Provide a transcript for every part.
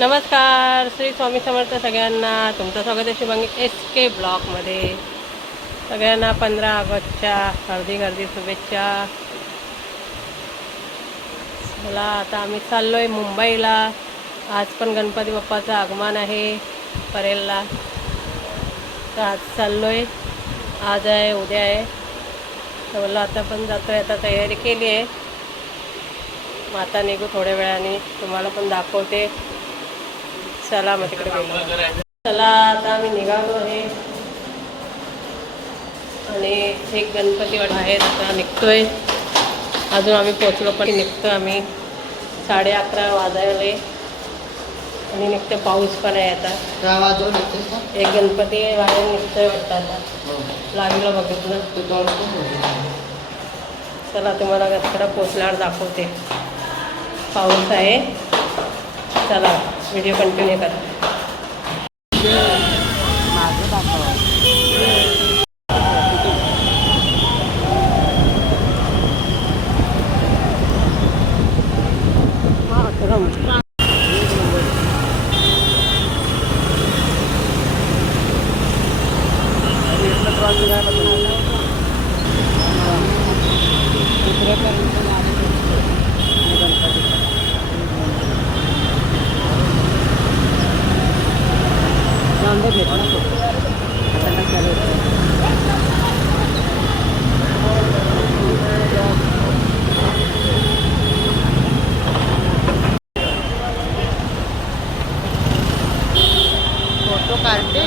नमस्कार, श्री स्वामी समर्थ सगळ्यांना. तुमचं स्वागत आहे शुभांगी SK ब्लॉगमध्ये. सगळ्यांना 15 ऑगस्टच्या हार्दिक शुभेच्छा. चला आता आम्ही चाललो आहे मुंबईला. आज पण गणपती बाप्पाचं आगमन आहे परेलला. तर आज चाललो आहे, आज आहे उद्या आहे. तर बोललो आता पण जातो आहे, आता तयारी केली आहे. मग आता निघू थोड्या वेळाने, तुम्हाला पण दाखवते. चला मग तिकडे गेलो. चला आता आम्ही निघालो आहे आणि एक गणपती बाहेर आता निघतोय. अजून आम्ही पोचलो पण निघतो आम्ही. 11:30 वाजायले आणि निघतो. पाऊस पण आहे आता. एक गणपती बाहेर निघतोय वाटतं आता. लागलं बघितलं. चला तुम्हाला गणपतीला पोचल्यावर दाखवते. पाऊस आहे. चला व्हिडिओ कंटिन्यू करा. फोटो काढते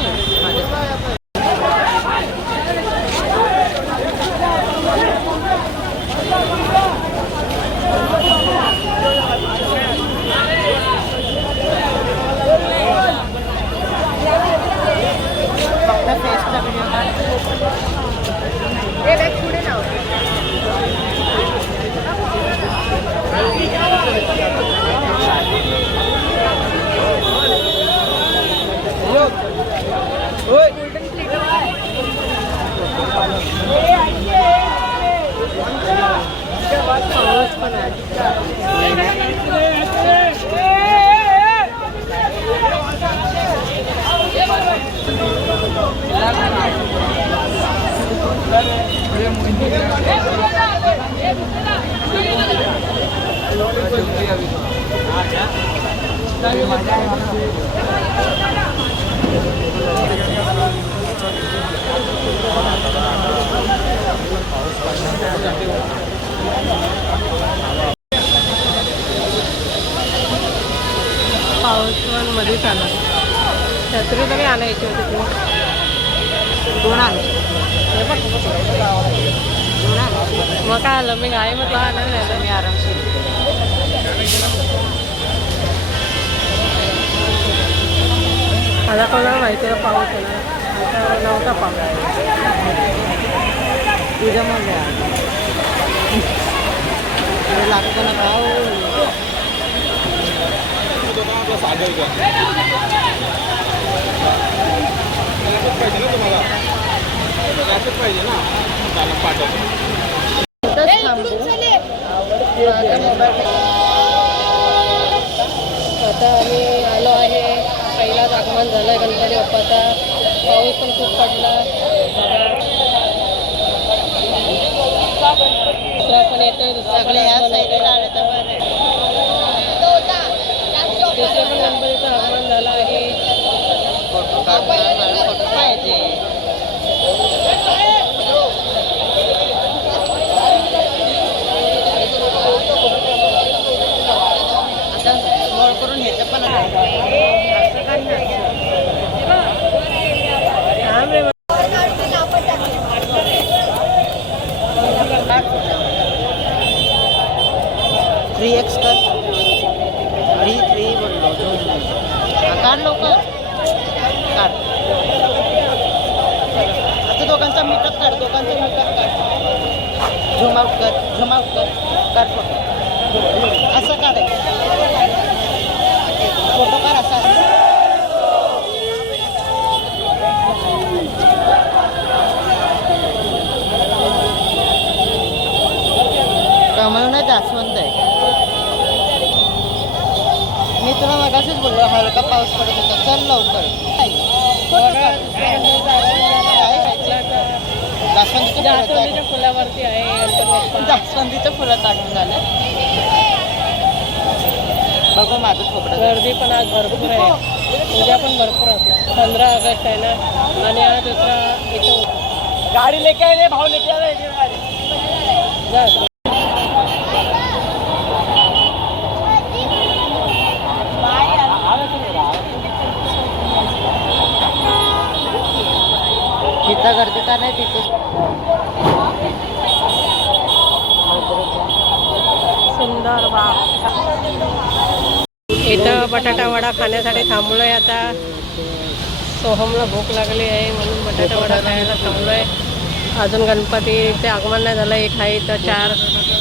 पाऊस पण मध्ये चालू. छत्री तरी आणायची होती तू. 2 आणायची. मग काय आलं, मी गाय म्हटलं आणायला नाही. मी आरामशीर मला कोणाला माहिती आहे पाऊस येणार. आता नव्हता पाऊस. तुझ्या मग लागतो ना पाऊस. पाहिजे ना आता आम्ही आलो आहे. पहिलाच आगमन झालं गणपती बाप्पाचा. पाऊस पण खूप पडला. दुसरा पण येतोय. दुसरा पण गणपतीचं आगमन झालं आहे. करून ह्याचं पण थ्री एक्स कर. 3 बोललो. काढ लवकर काढ. आता दोघांचा मीटअप काढ. झूम आउट कर. काढ फोटो. असं काढायचं. फोटो काढ असा. कमळ ना जास्वंत आहे. मी तुला मगाशीच बोलले सगळं हलका पाऊस पडत होता. चल लवकर. जास्वंदीच्या जास्वंदीच्या फुलावरती आहे गणपती बाप्पा. जास्वंदीच्या फुलात आठवून झालं. बघू माझं खोबरं. गर्दी पण आज भरपूर आहे. उद्या पण भरपूर असणार. 15 ऑगस्ट आहे ना. आणि आज दुसरा इथं गाडी लेके आले भाव लेके आले गाडी. जा. तिथं गर्दी का नाही तिथं. सुंदर बाग. इथं बटाटा वडा खाण्यासाठी थांबलोय आता. सोहमला भूक लागली आहे म्हणून बटाटा वडा खायला थांबलोय. अजून गणपतीचे आगमन नाही झालं. एक आहे इथं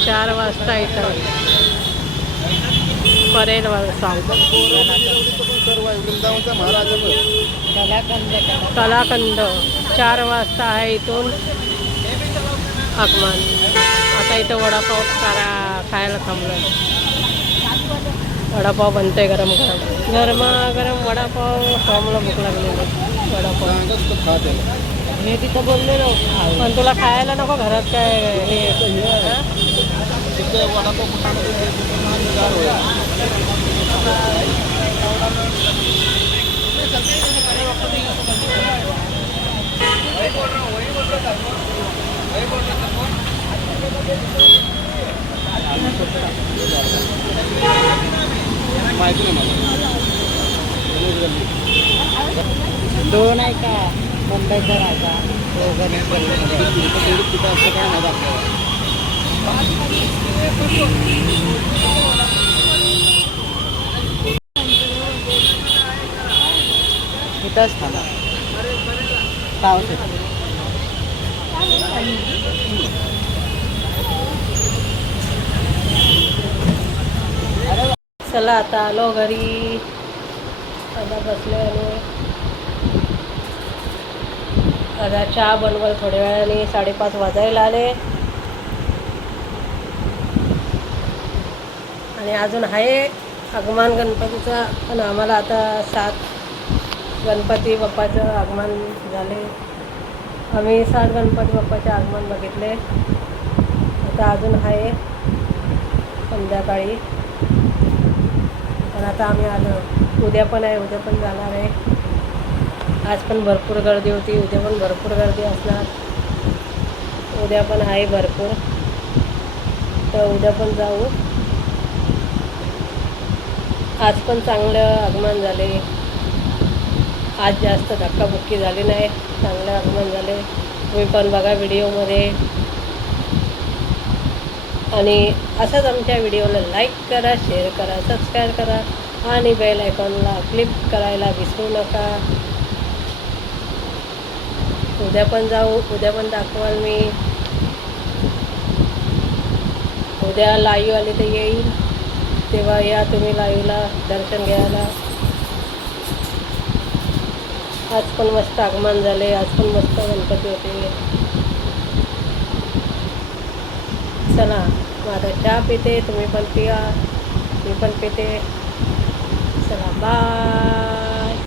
4 वाजता इथं परेड कलाकंद 4 वाजता आहे इथून आगमन. आता इथं वडापाव खायला थांबलोय. वडापाव बनतोय गरम गरम. गरमागरम वडापाव. सोहमला भूक लागली वडापाव. मी तिथं बोललेलो पण तुला खायला नको घरात काय हे हां? दोन आहे का मुंबईचा राजा तो गणेश इथंच थांबा. पाऊस येतो. चला आता आलो घरी. आता बसले आणि आता चहा बनवल थोड्या वेळाने. 5:30 वाजायला आले. आणि अजून आहे आगमन गणपतीचं. पण आम्हाला आता 7 गणपती बाप्पाचं आगमन झाले. आम्ही 7 गणपती बाप्पाचे आगमन बघितले. आता अजून आहे संध्याकाळी. पण आता आम्ही आलो. उद्या पण आहे. उद्या पण जाणार आहे. आज पण भरपूर गर्दी होती. उद्या पण भरपूर गर्दी असणार. उद्या पण आहे भरपूर. तर उद्या पण जाऊ. आज पण चांगलं आगमन झाले. आज जास्त धक्काबुक्की झाली नाही. चांगलं आगमन झाले. तुम्ही पण बघा व्हिडिओमध्ये. आणि असंच आमच्या व्हिडिओला लाईक करा, शेअर करा, सबस्क्राईब करा आणि बेल आयकॉनला क्लिक करायला विसरू नका. उद्या पण जाऊ. उद्या पण दाखवाल मी. उद्या लाईव्ह आले तर येईल. तेव्हा या तुम्ही लाईव्हला दर्शन घ्यायला. आज पण मस्त आगमन झाले. आज पण मस्त गणपती होते. चला मग आता चहा पिते. तुम्ही पण पिया. मी पण पिते. चला बाय.